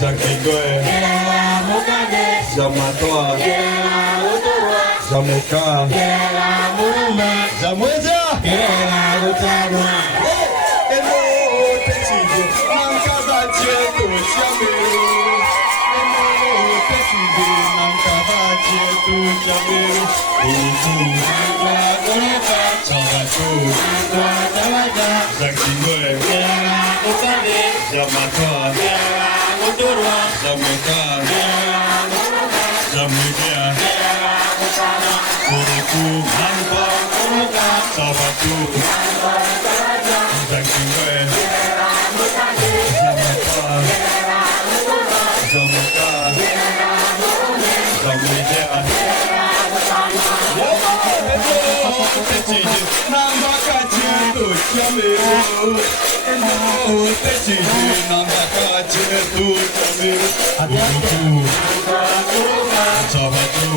Zakigwe, Zamatoa, Zamuka, Zamweza, Eno Techido, Nankaba Jeto, Chamiru, Eno Techido, Nankaba Jeto, Chamiru, Chabatu, Zakigwe, Zamatoa, Zamuka, Zamuka, Kuruku, Hanpa, Sabatu, Zakigwe, Zamatoa, Zamuka, Zamuka, Nambaka Jeto, Chamiru, Techido, Nambaka Jeto, Chamiru, Kuruku, Sabatu,